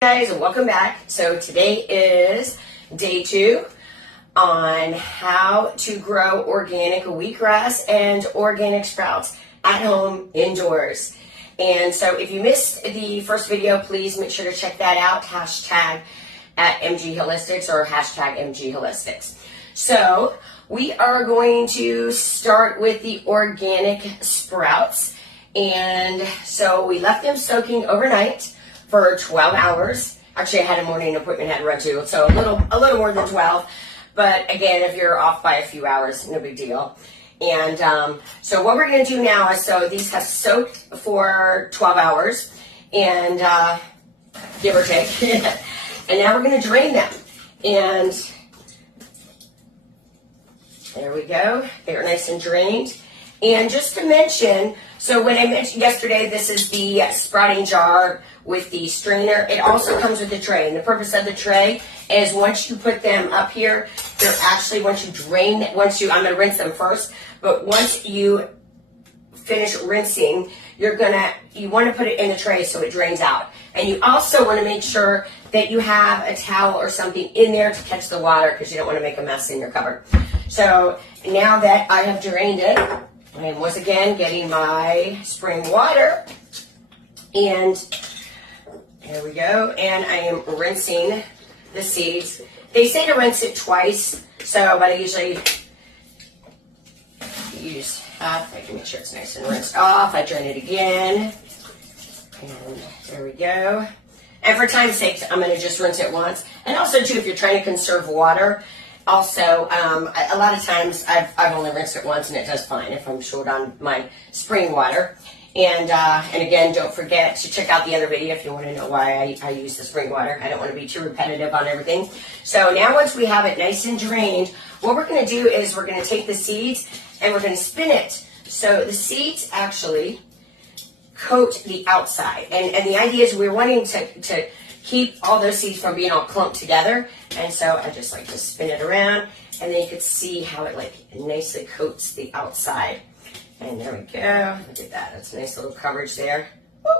Guys, and welcome back. So today is day 2 on how to grow organic wheatgrass and organic sprouts at home indoors. And so if you missed the first video, please make sure to check that out, hashtag at MG Holistics or hashtag MG Holistics. So we are going to start with the organic sprouts. And so we left them soaking overnight for 12 hours. Actually, I had a morning appointment I had to run to, so a little more than 12. But again, if you're off by a few hours, no big deal. And so what we're going to do now is, so these have soaked for 12 hours, and give or take. And now we're going to drain them. And there we go. They're nice and drained. And just to mention, so when I mentioned yesterday, this is the sprouting jar with the strainer. It also comes with the tray. And the purpose of the tray is once you put them up here, they're actually, I'm going to rinse them first, but once you finish rinsing, you want to put it in the tray so it drains out. And you also want to make sure that you have a towel or something in there to catch the water because you don't want to make a mess in your cupboard. So now that I have drained it, and once again, getting my spring water, and there we go, and I am rinsing the seeds. They say to rinse it twice, but I usually use half. I can make sure it's nice and rinsed off. I drain it again, and there we go. And for time's sake, I'm going to just rinse it once. And also, too, if you're trying to conserve water, also, a lot of times I've only rinsed it once and it does fine if I'm short on my spring water. And again, don't forget to check out the other video if you want to know why I use the spring water. I don't want to be too repetitive on everything. So now once we have it nice and drained, what we're going to do is we're going to take the seeds and we're going to spin it. So the seeds actually coat the outside. And the idea is we're wanting to keep all those seeds from being all clumped together. And so I just like to spin it around, and then you can see how it nicely coats the outside. And there we go. Look at that. That's a nice little coverage there. Woo.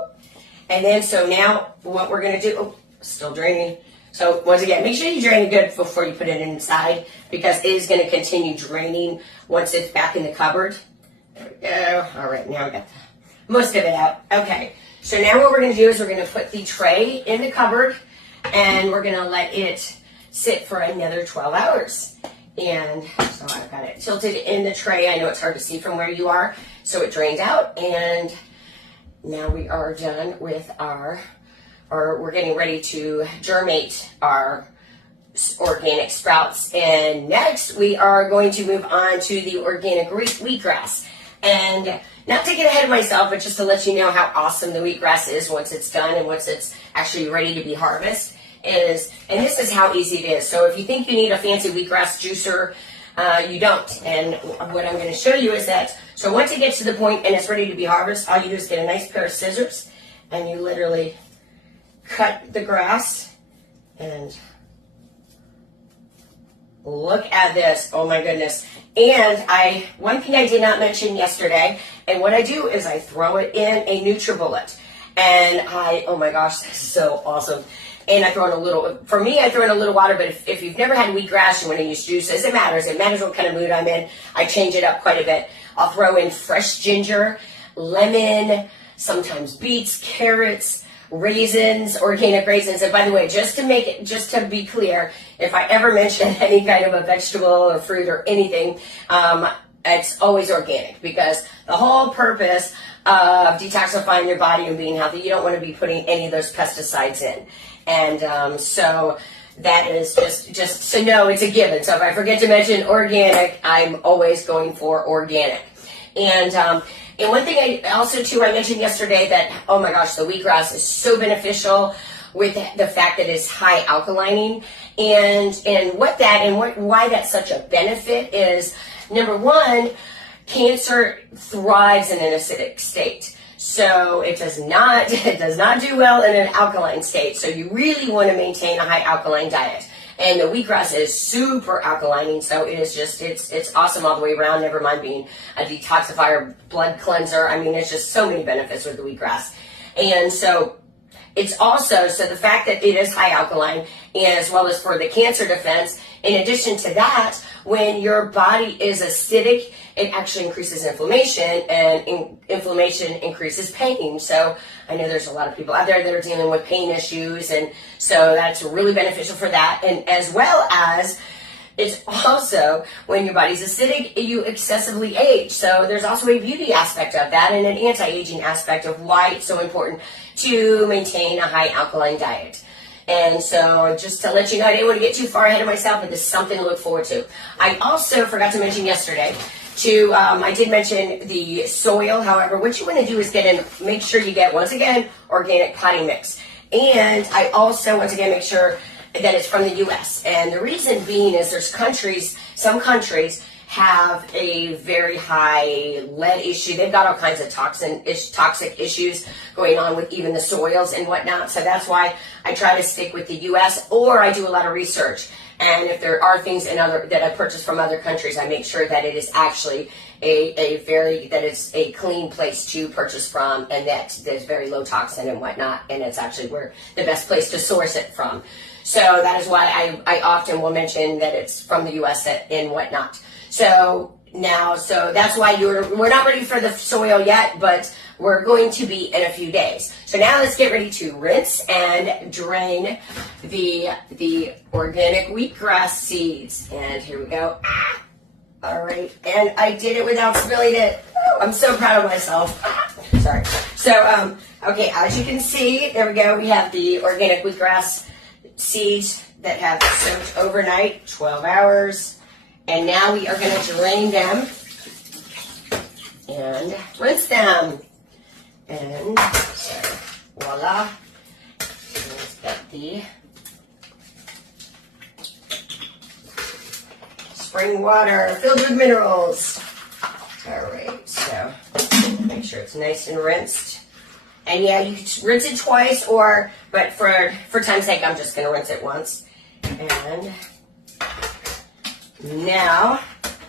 And then so now what we're going to do, still draining. So once again, make sure you drain it good before you put it inside because it is going to continue draining once it's back in the cupboard. There we go. All right, now I got most of it out. Okay. So now what we're going to do is we're going to put the tray in the cupboard and we're going to let it sit for another 12 hours. And so I've got it tilted in the tray. I know it's hard to see from where you are, so it drains out. And now we are done with we're getting ready to germinate our organic sprouts. And next we are going to move on to the organic wheatgrass. And not to get ahead of myself, but just to let you know how awesome the wheatgrass is once it's done and once it's actually ready to be harvested and this is how easy it is. So if you think you need a fancy wheatgrass juicer, you don't. And what I'm going to show you is that, so once it gets to the point and it's ready to be harvested, all you do is get a nice pair of scissors and you literally cut the grass and look at this. Oh my goodness. And one thing I did not mention yesterday, and what I do is I throw it in a NutriBullet. And oh my gosh, this is so awesome. And I throw in I throw in a little water, but if you've never had wheatgrass, you want to use juices, it matters what kind of mood I'm in. I change it up quite a bit. I'll throw in fresh ginger, lemon, sometimes beets, carrots, raisins, organic raisins. And by the way, just to be clear, if I ever mention any kind of a vegetable or fruit or anything, it's always organic because the whole purpose of detoxifying your body and being healthy, you don't want to be putting any of those pesticides in. And so that is just so know it's a given. So if I forget to mention organic, I'm always going for organic. And one thing I mentioned yesterday that, oh my gosh, the wheatgrass is so beneficial with the fact that it's high alkalining. And why that's such a benefit is, number one, cancer thrives in an acidic state. So it does not do well in an alkaline state. So you really want to maintain a high alkaline diet. And the wheatgrass is super alkalining, so it is just, it's awesome all the way around, never mind being a detoxifier, blood cleanser. I mean, there's just so many benefits with the wheatgrass. And so it's also, so the fact that it is high alkaline, and as well as for the cancer defense, in addition to that, when your body is acidic, it actually increases inflammation, and inflammation increases pain. So I know there's a lot of people out there that are dealing with pain issues, and so that's really beneficial for that. And as well as, it's also, when your body's acidic, you excessively age. So there's also a beauty aspect of that and an anti-aging aspect of why it's so important to maintain a high alkaline diet. And so just to let you know, I didn't want to get too far ahead of myself, but this is something to look forward to. I also forgot to mention yesterday, I did mention the soil. However, what you want to do is make sure you get, once again, organic potting mix. And I also, once again, make sure that it's from the U.S. And the reason being is some countries have a very high lead issue. They've got all kinds of toxic issues going on with even the soils and whatnot. So that's why I try to stick with the U.S. or I do a lot of research. And if there are things that I purchase from other countries, I make sure that it is actually that it's a clean place to purchase from, and that there's very low toxin and whatnot, and it's actually the best place to source it from. So that is why I often will mention that it's from the U.S. and whatnot. So that's why we're not ready for the soil yet, but we're going to be in a few days. So now let's get ready to rinse and drain the organic wheatgrass seeds. And here we go. All right, and I did it without spilling it. I'm so proud of myself. Sorry. So, okay, as you can see, there we go. We have the organic wheatgrass seeds that have soaked overnight, 12 hours. And now we are going to drain them and rinse them. And so, voila. Let's get the spring water filled with minerals. All right, so make sure it's nice and rinsed. And yeah, you can rinse it twice, but for time's sake, I'm just gonna rinse it once. And now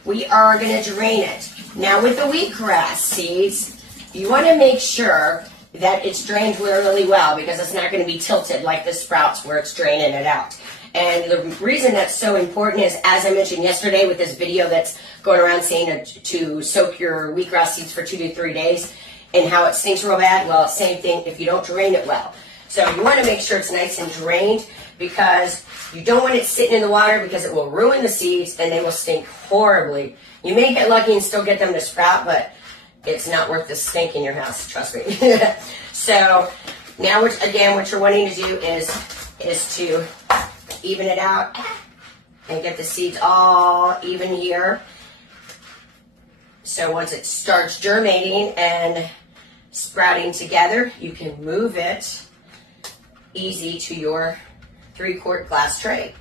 we are gonna drain it. Now with the wheatgrass seeds, you wanna make sure that it's drained really well, because it's not gonna be tilted like the sprouts where it's draining it out. And the reason that's so important is, as I mentioned yesterday with this video that's going around saying to soak your wheatgrass seeds for 2 to 3 days and how it stinks real bad. Well, same thing if you don't drain it well. So you want to make sure it's nice and drained, because you don't want it sitting in the water, because it will ruin the seeds and they will stink horribly. You may get lucky and still get them to sprout, but it's not worth the stink in your house, trust me. So now, what you're wanting to do is to even it out and get the seeds all even here. So once it starts germinating and sprouting together, you can move it easy to your 3-quart glass tray.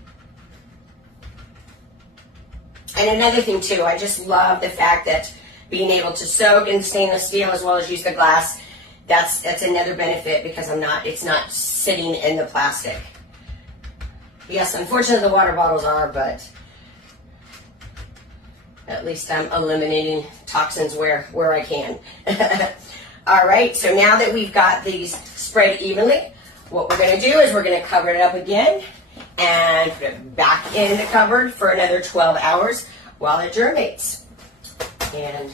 And another thing too, I just love the fact that being able to soak in stainless steel as well as use the glass, that's another benefit, because it's not sitting in the plastic. Yes, unfortunately the water bottles are, but at least I'm eliminating toxins where I can. All right, so now that we've got these spread evenly, what we're gonna do is we're gonna cover it up again and put it back in the cupboard for another 12 hours while it germinates. And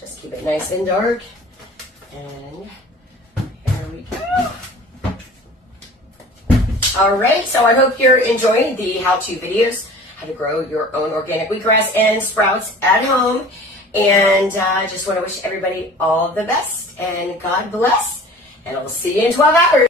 just keep it nice and dark. And here we go. All right, so I hope you're enjoying the how-to videos, how to grow your own organic wheatgrass and sprouts at home. And I just want to wish everybody all the best, and God bless, and I'll see you in 12 hours.